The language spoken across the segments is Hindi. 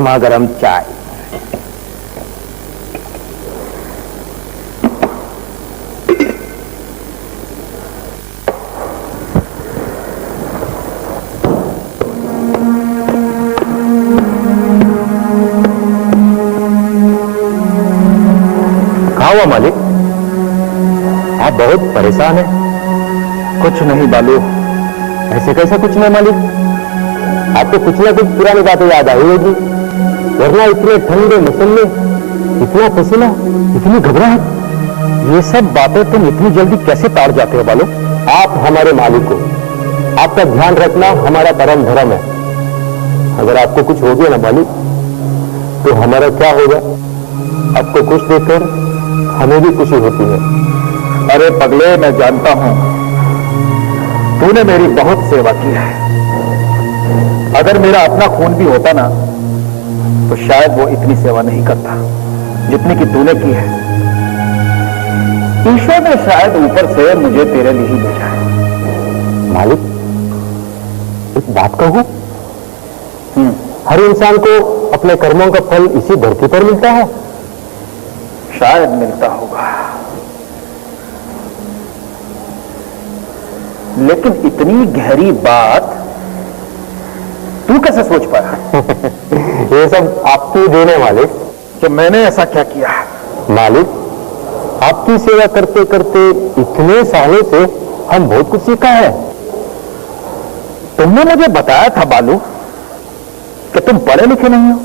गर्मा गर्म चाय। कहाँ हुआ मालिक? आप बहुत परेशान हैं। कुछ नहीं बालू। ऐसे कैसा कुछ नहीं मालिक? आपको कुछ ना कुछ पुरानी बातें याद आई होगी, वरना इतने ठंडे मौसम में इतना पसीना, इतनी घबराहट, ये सब बातें तुम इतनी जल्दी कैसे ताड़ जाते हो बालू? आप हमारे मालिक हो, आपका ध्यान रखना हमारा परम धर्म है। अगर आपको कुछ हो गया ना मालिक, तो हमारा क्या होगा? आपको खुश देखकर हमें भी खुशी होती है। अरे पगले, मैं जानता हूं तूने मेरी बहुत सेवा की है। अगर मेरा अपना खून भी होता ना, तो शायद वो इतनी सेवा नहीं करता जितनी कि तूने की है। ईश्वर ने शायद ऊपर से मुझे तेरे लिए ही भेजा है। मालिक, एक बात कहूं? हर इंसान को अपने कर्मों का फल इसी धरती पर मिलता है। शायद मिलता होगा, लेकिन इतनी गहरी बात तू कैसे सोच पाया? ये सब आपकी देन है मालिक। कि मैंने ऐसा क्या किया? मालिक, आपकी सेवा करते करते इतने सालों से हम बहुत कुछ सीखा है। तुमने मुझे बताया था बालू कि तुम पढ़े लिखे नहीं हो,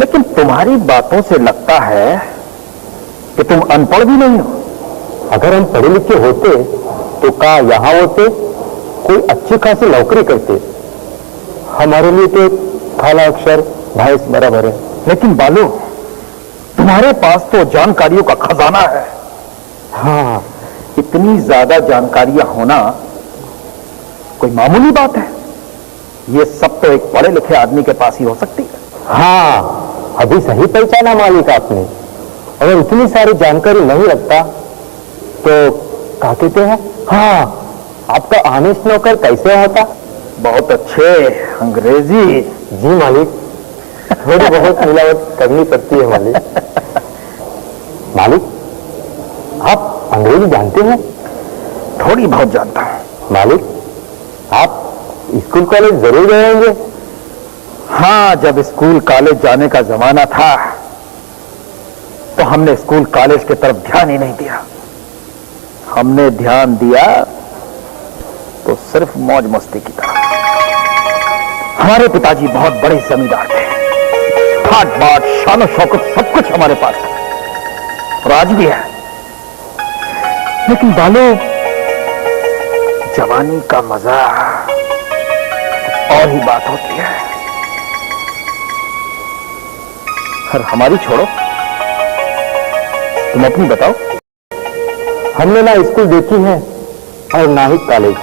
लेकिन तुम्हारी बातों से लगता है कि तुम अनपढ़ भी नहीं हो। अगर हम पढ़े लिखे होते तो क्या यहां होते, कोई अच्छी खासी नौकरी करते? हमारे लिए तो काला अक्षर भैंस बराबर है। लेकिन बालू, तुम्हारे पास तो जानकारियों का खजाना है। हाँ, इतनी ज्यादा जानकारियां होना कोई मामूली बात है? ये सब तो एक पढ़े लिखे आदमी के पास ही हो सकती है। हाँ, अभी सही पहचाना मालिक आपने। अगर इतनी सारी जानकारी नहीं रखता तो क्या कहते हैं? हाँ, आपका आनेस्ट नौकर कैसे होता? बहुत अच्छे अंग्रेजी। जी मालिक, थोड़ी बहुत मिलावट करनी पड़ती है मालिक। मालिक, आप अंग्रेजी जानते हैं? थोड़ी बहुत जानता हूं। मालिक, आप स्कूल कॉलेज जरूर गए होंगे? हाँ, जब स्कूल कॉलेज जाने का जमाना था तो हमने स्कूल कॉलेज की तरफ ध्यान ही नहीं दिया। हमने ध्यान दिया तो सिर्फ मौज मस्ती की तरफ। हमारे पिताजी बहुत बड़े जमींदार थे, ठाट बाट शान शौकत सब कुछ हमारे पास था और आज भी है। लेकिन बालू, जवानी का मजा और ही बात होती है। खैर, हमारी छोड़ो, तुम अपनी बताओ। हमने ना स्कूल देखी है और ना ही कॉलेज।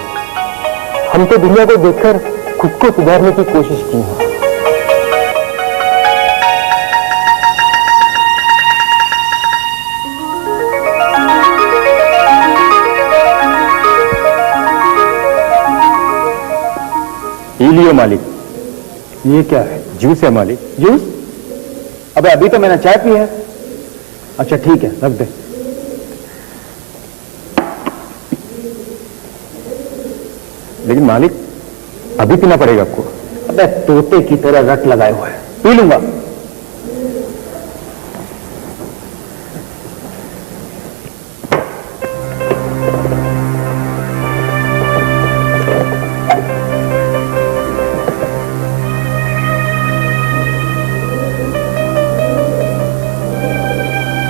हम तो दुनिया को देखकर खुद को सुधारने की कोशिश की है। लियो मालिक। ये क्या है? जूस है मालिक। जूस? अबे अभी तो मैंने चाय पी है। अच्छा ठीक है, रख दे। लेकिन मालिक, अभी पीना पड़ेगा आपको। अबे तोते की तरह रट लगाए हुए है, पी लूंगा।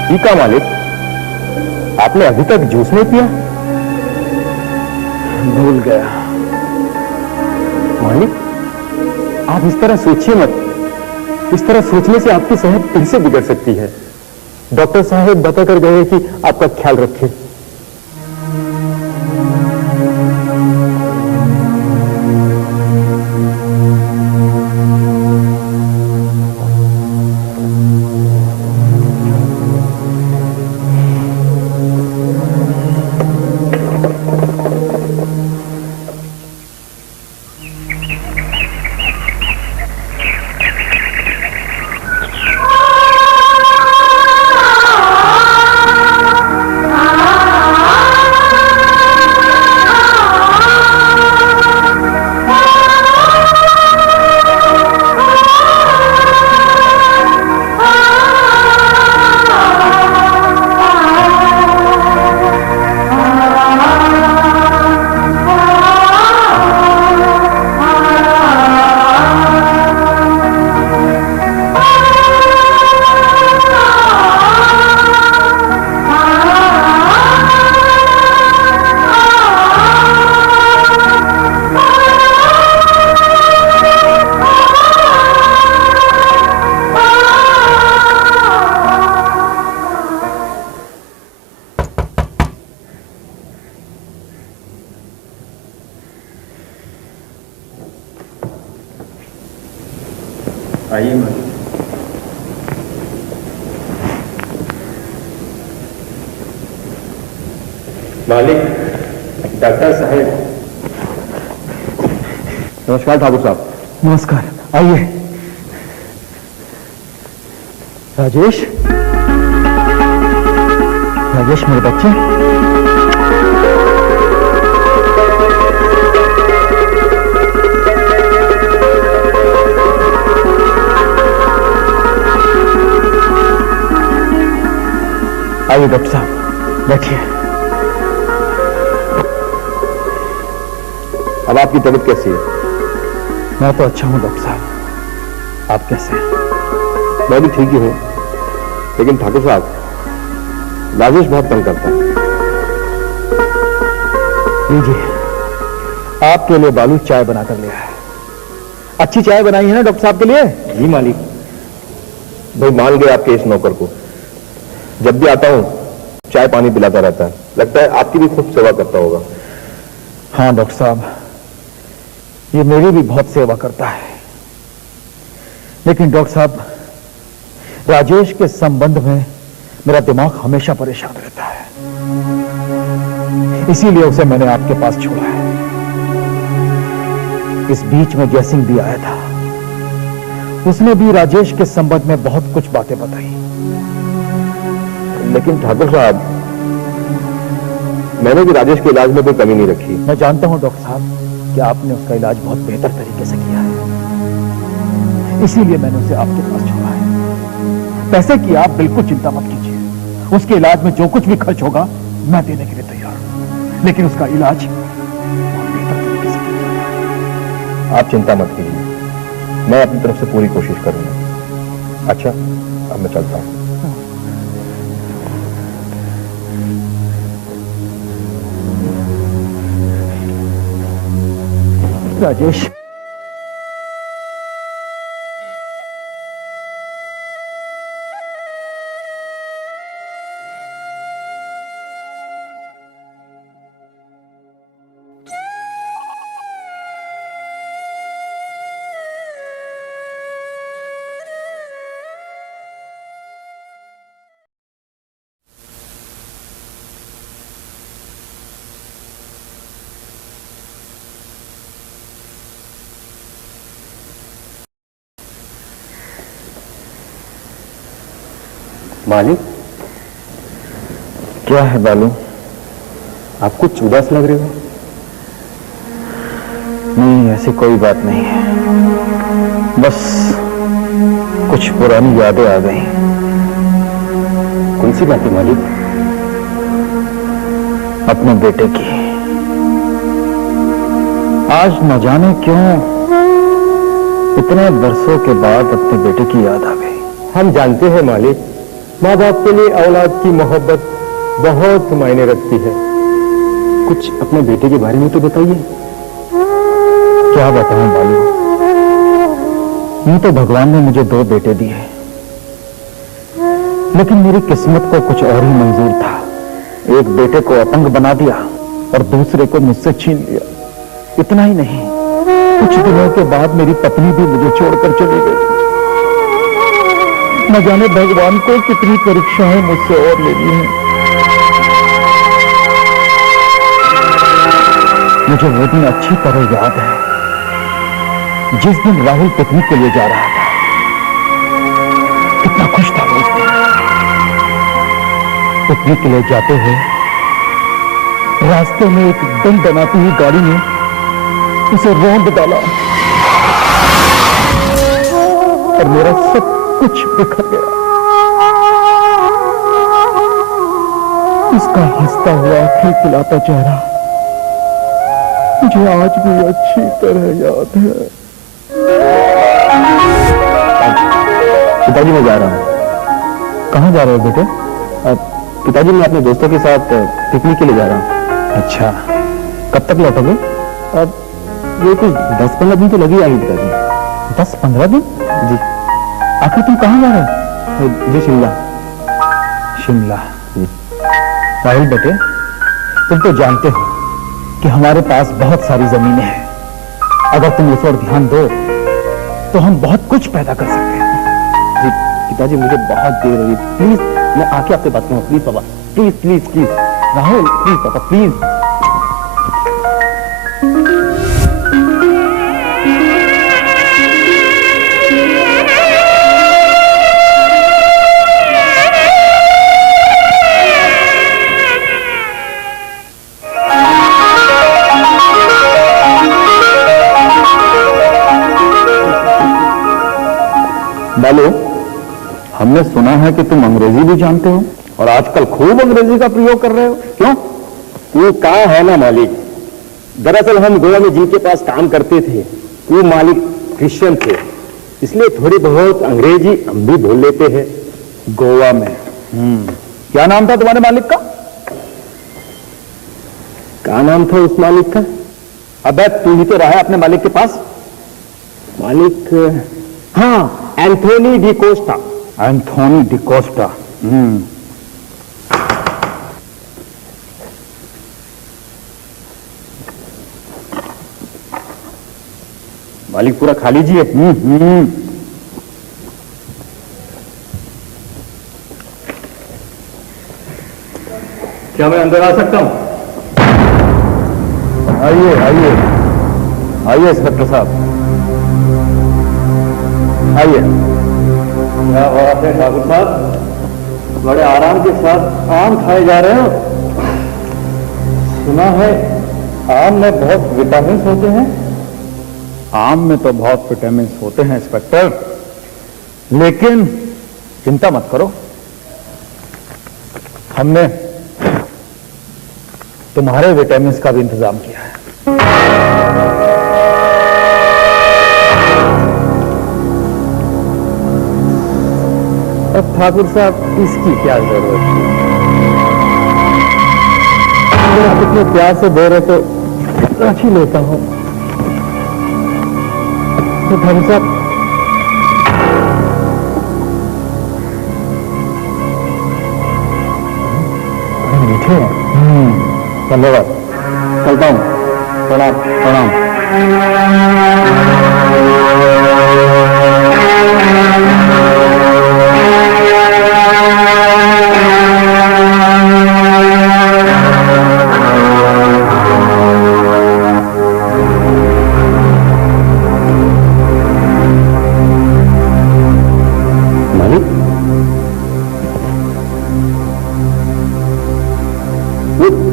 ठीक है मालिक, आपने अभी तक जूस नहीं पिया? भूल गया। मालिक, आप इस तरह सोचिए मत। इस तरह सोचने से आपकी सेहत फिर से बिगड़ सकती है। डॉक्टर साहब बता कर गए कि आपका ख्याल रखें। मालिक, डॉक्टर साहब। नमस्कार ठाकुर साहब। नमस्कार, आइए। राजेश, राजेश मेरे बच्चे। आइए डॉक्टर साहब, बैठिए। अब आपकी तबीयत कैसी है? मैं तो अच्छा हूं डॉक्टर साहब, आप कैसे हैं? मैं भी ठीक ही हूं, लेकिन ठाकुर साहब, राजेश बहुत तंग करता है। लीजिए, आपके लिए बालू चाय बनाकर लिया है। अच्छी चाय बनाई है ना डॉक्टर साहब के लिए? जी मालिक। भाई मान गए आपके इस नौकर को। जब भी आता हूं चाय पानी पिलाता रहता है, लगता है आपकी भी खूब सेवा करता होगा। हाँ डॉक्टर साहब, ये मेरी भी बहुत सेवा करता है। लेकिन डॉक्टर साहब, राजेश के संबंध में मेरा दिमाग हमेशा परेशान रहता है, इसीलिए उसे मैंने आपके पास छोड़ा है। इस बीच में जयसिंह भी आया था, उसने भी राजेश के संबंध में बहुत कुछ बातें बताई। लेकिन ठाकुर साहब, मैंने भी राजेश के इलाज में कोई कमी नहीं रखी। मैं जानता हूं डॉक्टर साहब कि आपने उसका इलाज बहुत बेहतर तरीके से किया है, इसीलिए मैंने उसे आपके पास छोड़ा है। पैसे की आप बिल्कुल चिंता मत कीजिए, उसके इलाज में जो कुछ भी खर्च होगा मैं देने के लिए तैयार हूं, लेकिन उसका इलाज बहुत बेहतर तरीके से कीजिए। आप चिंता मत कीजिए, मैं अपनी तरफ से पूरी कोशिश करूंगा। अच्छा, अब मैं चलता हूं। राजेश, मालिक, क्या है बालू? आप कुछ उदास लग रहे हो। नहीं, ऐसी कोई बात नहीं है, बस कुछ पुरानी यादें आ गई। कौन सी बात है मालिक? अपने बेटे की। आज न जाने क्यों इतने वर्षों के बाद अपने बेटे की याद आ गई। हम जानते हैं मालिक, माँ बाप के लिए औलाद की मोहब्बत बहुत मायने रखती है। कुछ अपने बेटे के बारे में तो बताइए। क्या बताऊं बालू, यूं तो भगवान ने मुझे 2 बेटे दिए, लेकिन मेरी किस्मत को कुछ और ही मंजूर था। एक बेटे को अपंग बना दिया और दूसरे को मुझसे छीन लिया। इतना ही नहीं, कुछ दिनों के बाद मेरी पत्नी भी मुझे छोड़कर चली गई। न जाने भगवान को कितनी परीक्षाएं मुझसे और लेनी है। मुझे वो दिन अच्छी तरह याद है, जिस दिन राहुल पिकनिक के लिए जा रहा था। कितना खुश था वो उस दिन। पिकनिक के लिए जाते हुए रास्ते में एक दम बनाती हुई गाड़ी ने उसे रौंद डाला और मेरा सब कुछ बिखर गया। उसका हंसता हुआ खिलखिलाता चेहरा मुझे आज भी अच्छी तरह याद है। पिताजी, मैं जा रहा हूँ। कहाँ जा रहे हो बेटे? पिताजी, मैं अपने दोस्तों के साथ पिकनिक के लिए जा रहा हूँ। अच्छा, कब तक लौटोगे? अब ये कुछ 10-15 दिन तो लग ही आएंगे पिताजी। 10-15 दिन? जी। आखिर तुम कहाँ जा रहे हो? जी, शिमला। शिमला? जी। राहुल बेटे, तुम तो जानते हो कि हमारे पास बहुत सारी जमीनें हैं। अगर तुम इस ओर ध्यान दो तो हम बहुत कुछ पैदा कर सकते हैं। जी पिताजी, मुझे बहुत देर हो रही है, प्लीज मैं आके आपसे बात करूँ। प्लीज पापा, please please please. Rahul please पापा प्लीज। बालू, हमने सुना है कि तुम अंग्रेजी भी जानते हो और आजकल खूब अंग्रेजी का प्रयोग कर रहे हो, क्यों? वो कहा है ना मालिक, दरअसल हम गोवा में जिनके पास काम करते थे वो मालिक क्रिश्चियन थे, इसलिए थोड़ी बहुत अंग्रेजी हम भी बोल लेते हैं। गोवा में? क्या नाम था तुम्हारे मालिक का? क्या नाम था उस मालिक का? अबे तू ही तो रहा है अपने मालिक के पास। मालिक, हाँ, Anthony D Costa. Anthony D Costa. मालिक पूरा खा लीजिए। क्या मैं अंदर आ सकता हूं? आइए आइए आइए इंस्पेक्टर साहब, आइए। क्या बात है ठाकुर साहब, बड़े आराम के साथ आम खाए जा रहे हो। सुना है आम में बहुत विटामिन होते हैं। आम में तो बहुत विटामिन होते हैं इंस्पेक्टर, लेकिन चिंता मत करो, हमने तुम्हारे विटामिन का भी इंतजाम किया है। अब ठाकुर साहब इसकी क्या जरूरत है? आप इतने प्यार से दे रहे तो रख ही लेता हूं। तो ठाकुर साहब, बड़े मीठे हैं। धन्यवाद, चलता हूं। प्रणाम प्रणाम।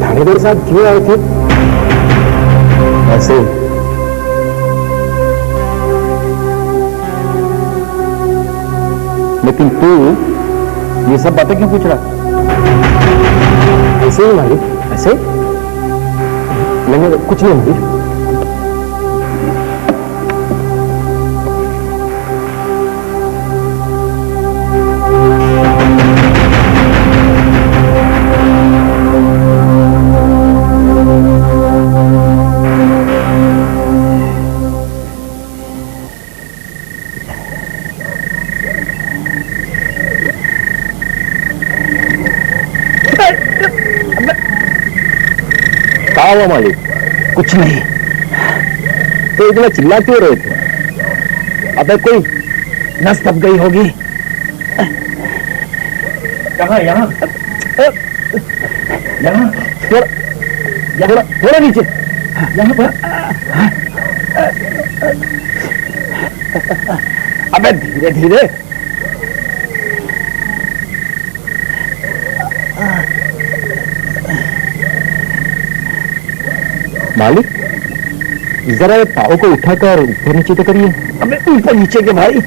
थानेदार साहब क्यों आए थे? ऐसे लेकिन तू ये सब बातें क्यों पूछ रहा? ऐसे ही मालिक, ऐसे मैंने कुछ नहीं मालिक। क्या हुआ मालिक? कुछ नहीं। तो इतना चिल्ला क्यों रहे थे? अबे कोई नस दब गई होगी। कहाँ? यहाँ यहाँ थोड़ा थोड़ा नीचे, यहाँ पर। अबे धीरे धीरे। मालिक, जरा ये पाँव को उठाकर ऊपर नीचे तो करिए। अबे ऊपर नीचे के भाई,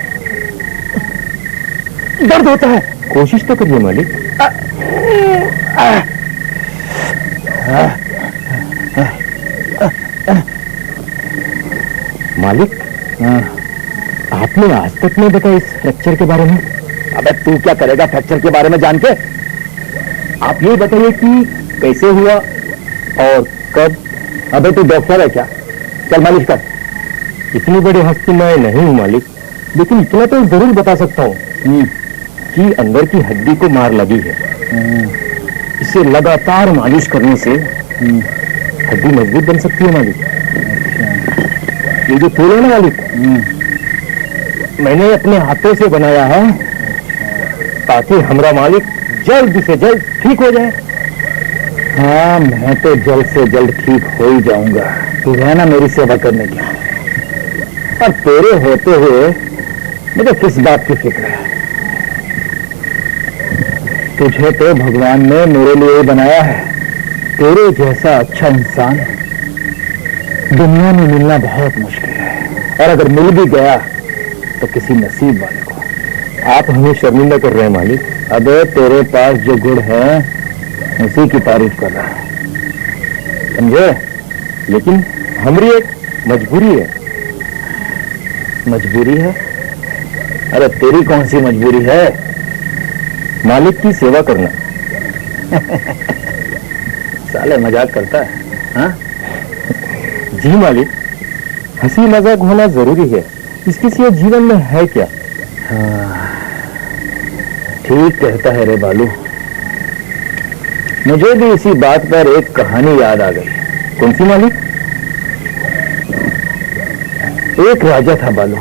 दर्द होता है। कोशिश तो करिए मालिक। मालिक, आपने आज तक नहीं बताया इस फ्रैक्चर के बारे में। अबे तू क्या करेगा फ्रैक्चर के बारे में जान के? आप ये बताइए कि कैसे हुआ और कब। अबे तू डॉक्टर है क्या? चल मालिश कर। इतनी बड़ी हस्ती मैं नहीं हूं मालिक, लेकिन इतना तो जरूर बता सकता हूं कि अंदर की हड्डी को मार लगी है। इसे लगातार मालिश करने से हड्डी मजबूत बन सकती है मालिक। ये जो फूल है ना मालिक, मैंने अपने हाथों से बनाया है ताकि हमारा मालिक जल्द से जल्द ठीक हो जाए। हाँ, मैं तो जल्द से जल्द ठीक हो ही जाऊंगा। तू रहना मेरी सेवा करने की। और तेरे होते हुए मुझे किस बात की फिक्र है? तुझे तो भगवान ने मेरे लिए ही बनाया है। तेरे जैसा अच्छा इंसान दुनिया में मिलना बहुत मुश्किल है, और अगर मिल भी गया तो किसी नसीब वाले को। आप हमें शर्मिंदा कर रहे हैं मालिक। अबे तेरे पास जो गुण है उसी की तारीफ कर रहा है, समझे? लेकिन हमारी एक मजबूरी है। मजबूरी है? अरे तेरी कौन सी मजबूरी है? मालिक की सेवा करना। साले मजाक करता है, हाँ? जी मालिक, हंसी मजाक होना जरूरी है, इसके सिवा जीवन में है क्या? हाँ, ठीक कहता है रे बालू। मुझे भी इसी बात पर एक कहानी याद आ गई। कौन सी मालिक? एक राजा था बालू,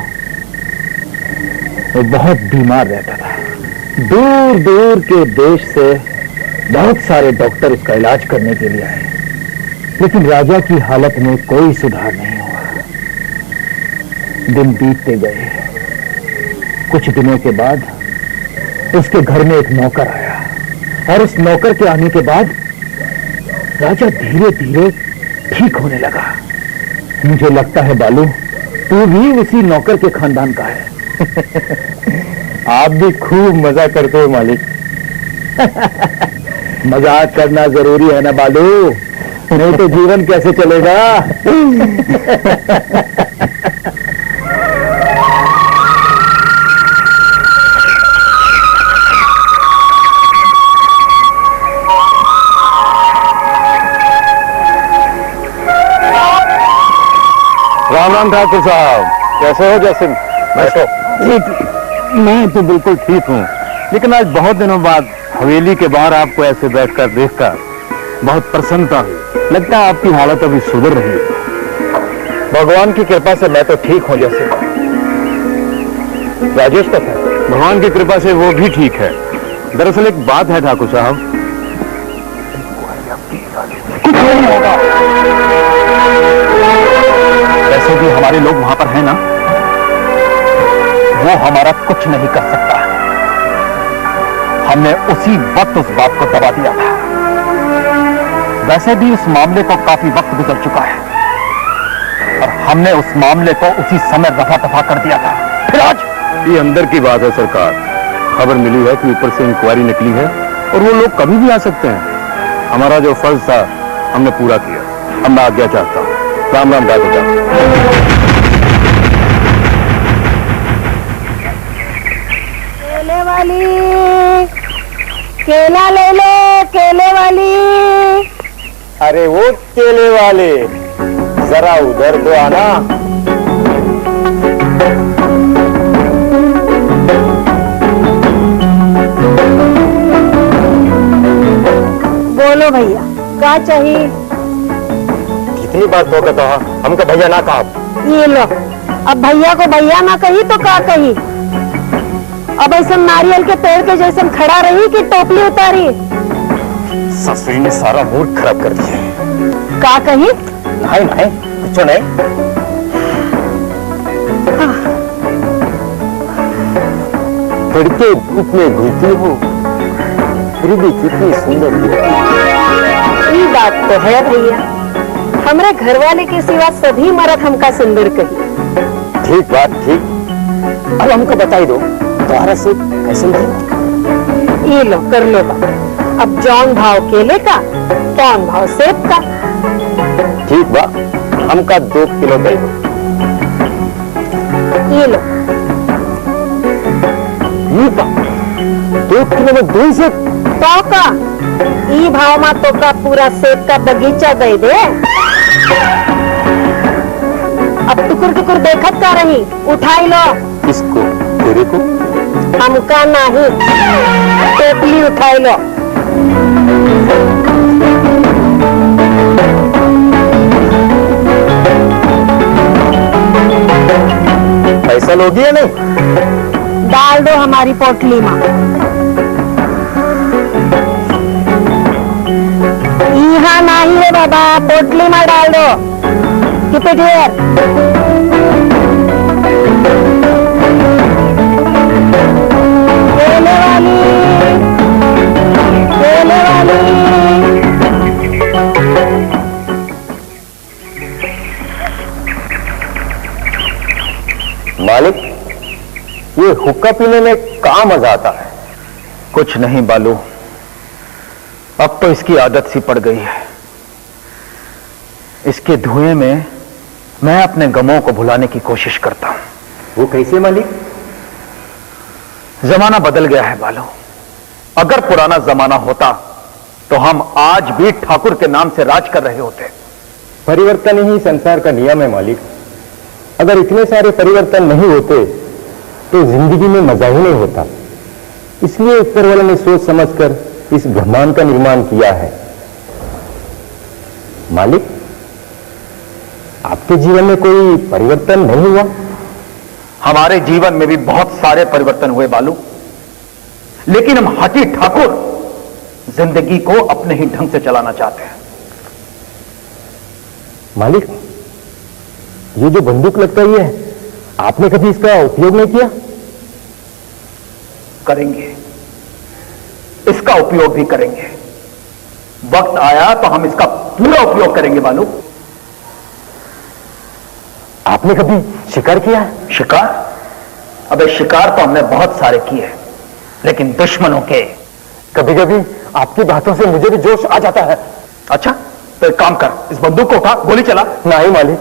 वो बहुत बीमार रहता था। दूर दूर के देश से बहुत सारे डॉक्टर उसका इलाज करने के लिए आए, लेकिन राजा की हालत में कोई सुधार नहीं हुआ। दिन बीतते गए। कुछ दिनों के बाद उसके घर में एक नौकर आया, और उस नौकर के आने के बाद राजा धीरे धीरे ठीक होने लगा। मुझे लगता है बालू, तू भी उसी नौकर के खानदान का है। आप भी खूब मजा करते हो मालिक। मजाक करना जरूरी है ना बालू, नहीं तो जीवन कैसे चलेगा? राम राम ठाकुर साहब, कैसे हो जैसिम? मैं तो बिल्कुल ठीक हूँ, लेकिन आज बहुत दिनों बाद हवेली के बाहर आपको ऐसे बैठकर देखकर बहुत प्रसन्नता हुई। लगता है आपकी हालत अभी सुधर रही है। भगवान की कृपा से मैं तो ठीक हूँ जैसे। राजेश का था? भगवान की कृपा से वो भी ठीक है। दरअसल एक बात है ठाकुर साहब, कुछ नहीं होगा। वैसे भी हमारे लोग वहां पर हैं ना, वो हमारा कुछ नहीं कर सकता। हमने उसी वक्त उस बात को दबा दिया था। वैसे भी उस मामले को काफी वक्त गुजर चुका है, और हमने उस मामले को उसी समय रफा दफा कर दिया था। फिर आज ये अंदर की बात है सरकार। खबर मिली है कि ऊपर से इंक्वायरी निकली है, और वो लोग कभी भी आ सकते हैं। हमारा जो फर्ज था हमने पूरा किया। अब मैं आज्ञा चाहता हूँ। राम राम ठाकुर साहब। केले वाली, केला ले लो, केले वाली। अरे वो केले वाले, जरा उधर तो आना। बोलो भैया, क्या चाहिए? कितनी बार तो कहता हमको भैया ना कहा। ये लो। अब भैया को भैया ना कही तो क्या कही? अब ऐसा नारियल के पेड़ के जैसे खड़ा रही कि टोपली उतारी? ससुरी ने सारा मूड खराब कर दिया। क्या कही? नहीं नहीं, कुछ नहीं। तड़के धूप में घूमती हो, फिर भी कितनी सुंदर दिखती। ये बात तो है भैया, हमारे घर वाले के सिवा सभी मर्द हमका सुंदर कही। ठीक बात ठीक। अब हमको बताई दो, तुम्हारा से कैसे नहीं? ये लो, कर लो बात। अब जौन भाव केले का, कौन भाव सेब का। ठीक बा, हमका 2 किलो दे दो। ये लो। ये बा, 2 किलो में 2 से। तो का ई भाव में तो का पूरा सेब का बगीचा दे दे। अब टुकुर टुकुर देखत का रही, उठाई लो। किसको? तेरे को? हमका नहीं, टोपली उठाई लो। पैसा लोगी या नहीं? डाल दो हमारी पोटली में। हाँ नहीं रे बाबा, पोटली में डाल दो। Keep it here. केले वाली, केले वाली। मालिक, ये हुक्का पीने में कहाँ मजा आता है? कुछ नहीं बालू, अब तो इसकी आदत सी पड़ गई है। इसके धुएं में मैं अपने गमों को भुलाने की कोशिश करता हूं। वो कैसे मालिक? जमाना बदल गया है बालू। अगर पुराना जमाना होता तो हम आज भी ठाकुर के नाम से राज कर रहे होते। परिवर्तन ही संसार का नियम है मालिक। अगर इतने सारे परिवर्तन नहीं होते तो जिंदगी में मजा ही नहीं होता। इसलिए ऊपर वाले ने सोच समझकर इस ब्रह्मांड का निर्माण किया है। मालिक, आपके जीवन में कोई परिवर्तन नहीं हुआ? हमारे जीवन में भी बहुत सारे परिवर्तन हुए बालू, लेकिन हम हठी ठाकुर जिंदगी को अपने ही ढंग से चलाना चाहते हैं। मालिक, ये जो बंदूक लटकाई है, आपने कभी इसका उपयोग नहीं किया? करेंगे, इसका उपयोग भी करेंगे। वक्त आया तो हम इसका पूरा उपयोग करेंगे बालू। आपने कभी शिकार किया है? शिकार? अबे शिकार तो हमने बहुत सारे किए, लेकिन दुश्मनों के। कभी कभी आपकी बातों से मुझे भी जोश आ जाता है। अच्छा, तो एक काम कर, इस बंदूक को उठा, गोली चला। नहीं मालिक,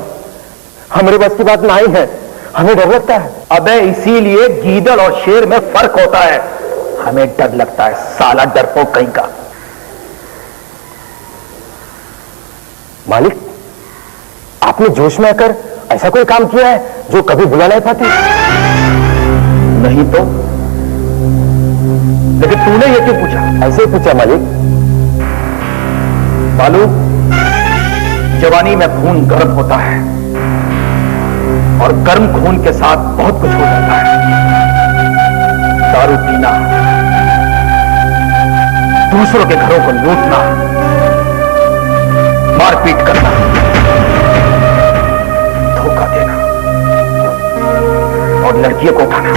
हमारे बस की बात नहीं है, हमें डर लगता है। अबे इसीलिए गीदड़ और शेर में फर्क होता है। हमें डर लगता है, साला डरपोक कहीं का। मालिक, आपने जोश में आकर ऐसा कोई काम किया है जो कभी भुला नहीं पाती? नहीं तो, लेकिन तूने ये क्यों पूछा? ऐसे ही पूछा मालिक। बालू, जवानी में खून गर्म होता है और गर्म खून के साथ बहुत कुछ हो जाता है। दारू पीना, दूसरों के घरों को लूटना, मारपीट करना, धोखा देना और लड़कियों को उठाना।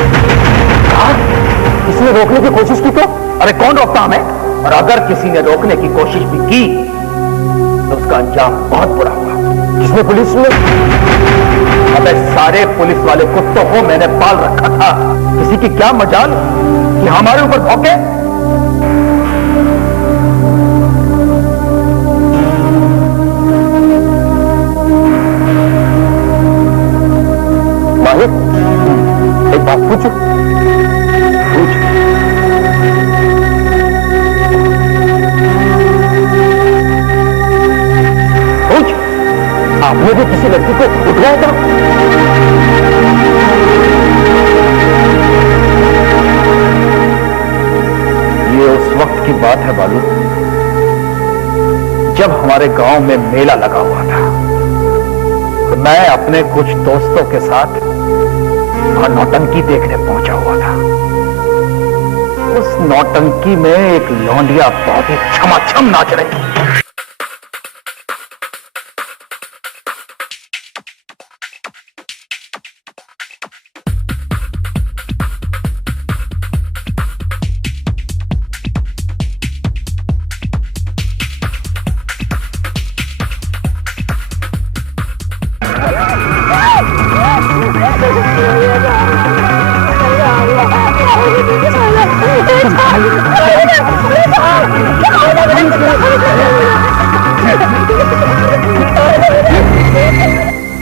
इसने रोकने की कोशिश की तो? अरे कौन रोकता हमें? और अगर किसी ने रोकने की कोशिश भी की तो उसका अंजाम बहुत बुरा हुआ। किसने? पुलिस में? अबे सारे पुलिस वाले कुत्तों को मैंने पाल रखा था। किसी की क्या मजाल कि हमारे ऊपर भौंके? मालिक, एक बात पूछूं? पूछ। पूछ। आपने भी किसी लड़की को उठवाया था? ये उस वक्त की बात है बालू, जब हमारे गांव में मेला लगा हुआ था। तो मैं अपने कुछ दोस्तों के साथ वहां नौटंकी देखने पहुंचा हुआ था। उस नौटंकी में एक लौंडिया बहुत ही छमाछम नाच रही थी।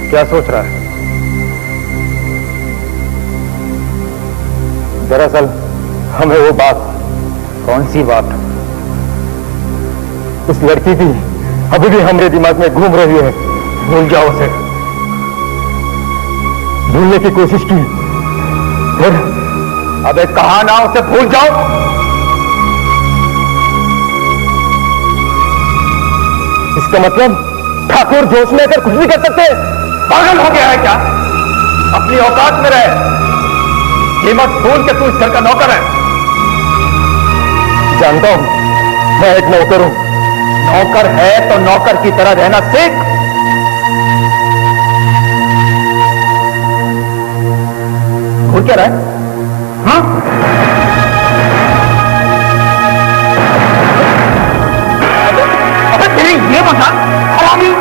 क्या सोच रहा है? दरअसल हमें वो बात। कौन सी बात? उस लड़की की अभी भी हमारे दिमाग में घूम रही है। भूल जाओ उसे। भूलने की कोशिश की फिर? अबे कहा ना उसे भूल जाओ। इसका मतलब ठाकुर जोश में आकर कुछ भी कर सकते हैं। पागल हो गया है क्या? अपनी औकात में रहे। ये मत भूल के तू इस घर का नौकर है। जानता हूं मैं एक नौकर हूं, नौकर है तो नौकर की तरह रहना सीख। घूर क्या रहा है? हाँ, अबे तेरी ये मजाक हरामी।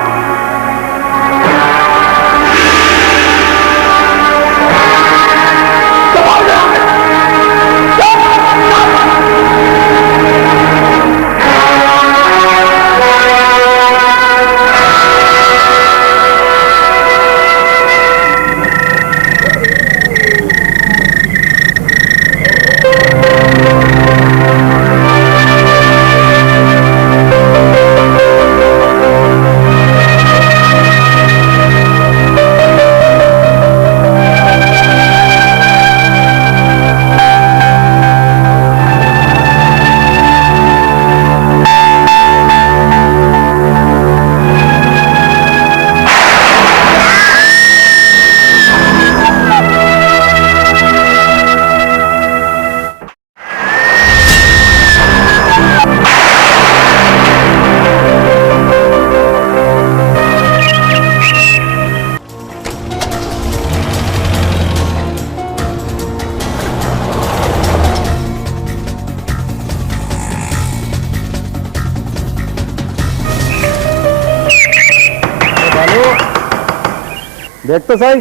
देख तो सही।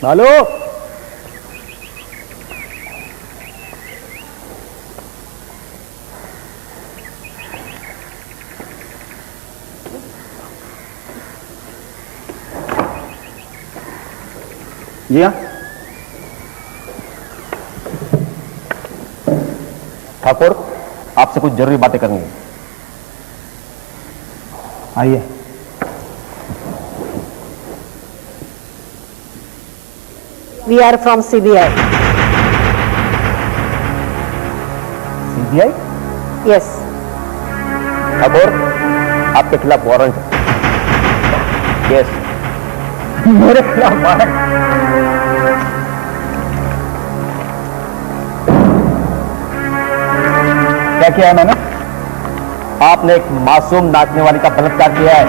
हेलो, जी हाँ ठाकुर, आपसे कुछ जरूरी बातें करनी है। आइए। We are from CBI. CBI? Yes. Thakur, आपके खिलाफ वारंट है। केस मेरे खिलाफ वारंट? क्या किया है मैंने? आपने एक मासूम नाचने वाली का बलात्कार किया है।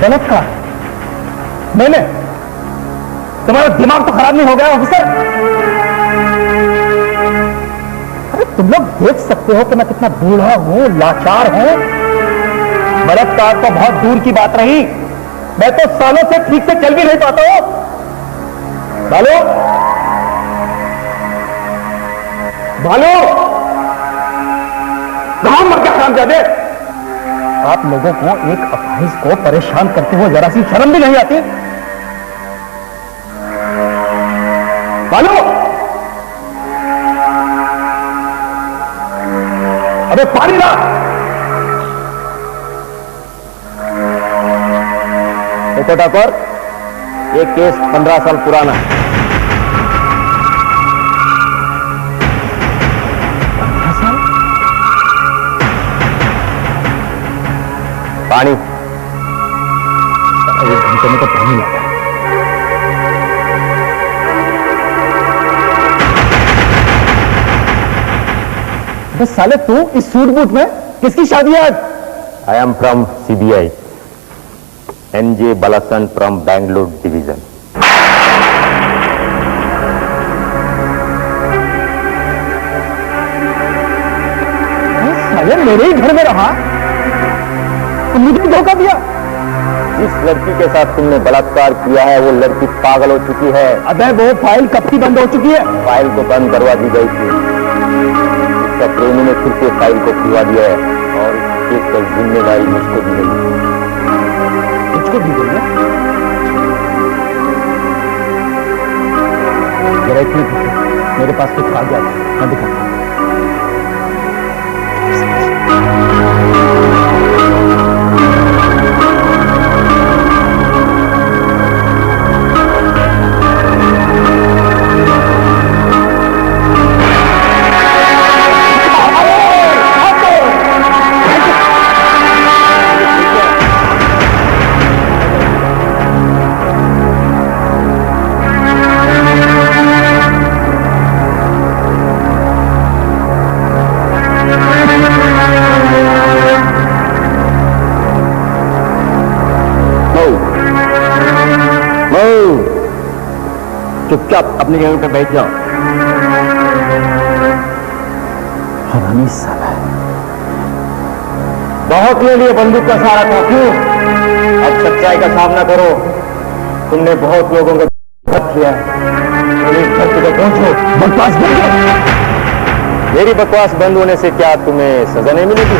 बलात्कार? मैंने? तुम्हारा दिमाग तो खराब नहीं हो गया ऑफिसर? अरे तुम लोग देख सकते हो कि मैं कितना बूढ़ा हूं, लाचार हूं। बलात्कार तो बहुत दूर की बात रही, मैं तो सालों से ठीक से चल भी नहीं पाता हूं। बालो, बालो, कहां मर गया हरामजादे? आप लोगों को एक अपाहिज को परेशान करते हुए जरा सी शर्म भी नहीं आती? बालो, अबे पानी ला। देखो ठाकुर, ये केस 15 साल पुराना है। पानी। एक घंटे में तो पानी लगा। बस साले तू इस सूट बूट में किसकी शादी है आज? I am from CBI, NJ Balasan from Bangalore division. साले मेरे ही घर में रहा, तो मुझे धोखा दिया। जिस लड़की के साथ तुमने बलात्कार किया है वो लड़की पागल हो चुकी है। अबे वो फाइल कब की बंद हो चुकी है? फाइल को बंद करवा दी गई थी। उसका प्रेमी ने फिर से फाइल को खुलवा दिया है और इस केस की जिम्मेदारी मुझको दी गई है। मुझको दी गई है? जरा एक मिनट रुको, मेरे पास कुछ कागजात है, मैं दिखाता हूं। चुपचाप अपनी जगह पे बैठ जाओ। हरामी साला है। बहुत ले लिए बंदूक का सहारा था, क्यों? अब सच्चाई का सामना करो। तुमने बहुत लोगों को धोखा किया है। पुलिस धरती पर पहुंचो। बकवास बंद करो। मेरी बकवास बंद होने से क्या तुम्हें सजा नहीं मिलेगी?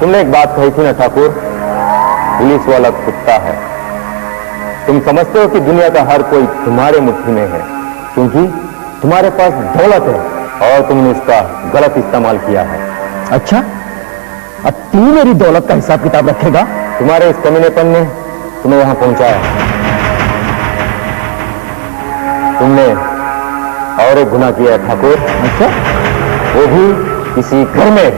तुमने एक बात कही थी ना ठाकुर, पुलिस वाला कुत्ता है। तुम समझते हो कि दुनिया का हर कोई तुम्हारे मुट्ठी में है, क्योंकि तुम्हारे पास दौलत है और तुमने इसका गलत इस्तेमाल किया है। अच्छा, अब तू मेरी दौलत का हिसाब किताब रखेगा? तुम्हारे इस कमीनेपन ने तुम्हें यहां पहुंचाया। तुमने और एक गुनाह किया है ठाकुर। अच्छा, वो भी किसी घर में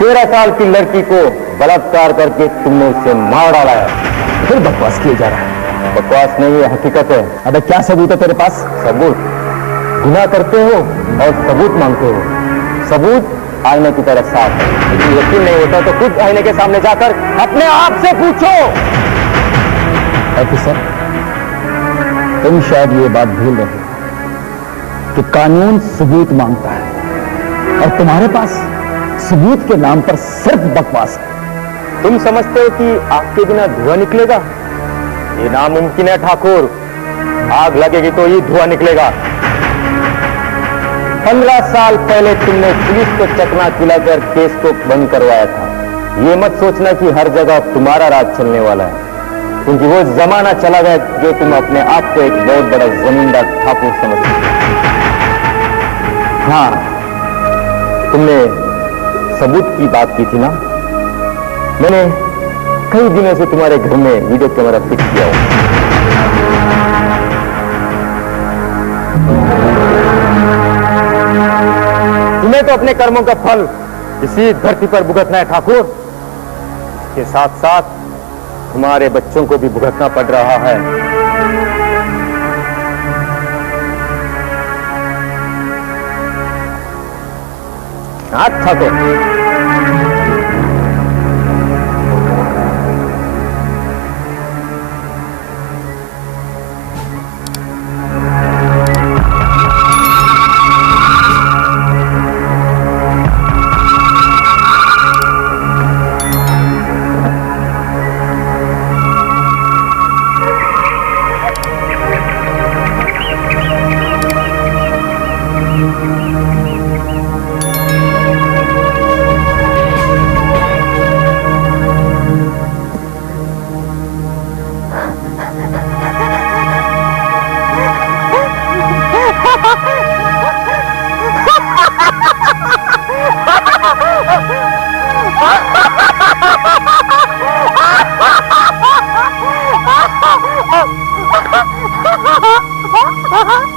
13 साल की लड़की को बलात्कार करके तुमने उसे मार डाला है। फिर बकवास किए जा रहा है। बकवास नहीं है, हकीकत है। अबे क्या सबूत है तेरे पास? सबूत? गुनाह करते हो और सबूत मांगते हो। सबूत आईने की तरह साफ है, लेकिन यकीन नहीं होता तो खुद आईने के सामने जाकर अपने आप से पूछो। ऑफिसर, तुम शायद ये बात भूल रहे हो कि कानून सबूत मांगता है और तुम्हारे पास सबूत के नाम पर सिर्फ बकवास है। तुम समझते हो कि आग के बिना धुआं निकलेगा? ये नामुमकिन है ठाकुर। आग लगेगी तो ही धुआं निकलेगा। 15 साल पहले तुमने पुलिस को चकना खिलाकर केस को बंद करवाया था। ये मत सोचना कि हर जगह तुम्हारा राज चलने वाला है, क्योंकि वो जमाना चला गया जो तुम अपने आप को एक बहुत बड़ा जमींदार ठाकुर समझते हो। हाँ, तुमने सबूत की बात की थी ना? मैंने कई दिनों से तुम्हारे घर में वीडियो कैमरा फिक्स किया हुआ। तुम्हें तो अपने कर्मों का फल इसी धरती पर भुगतना है ठाकुर। इसके साथ साथ तुम्हारे बच्चों को भी भुगतना पड़ रहा है। हाथ ठाकुर। Ha ha ha!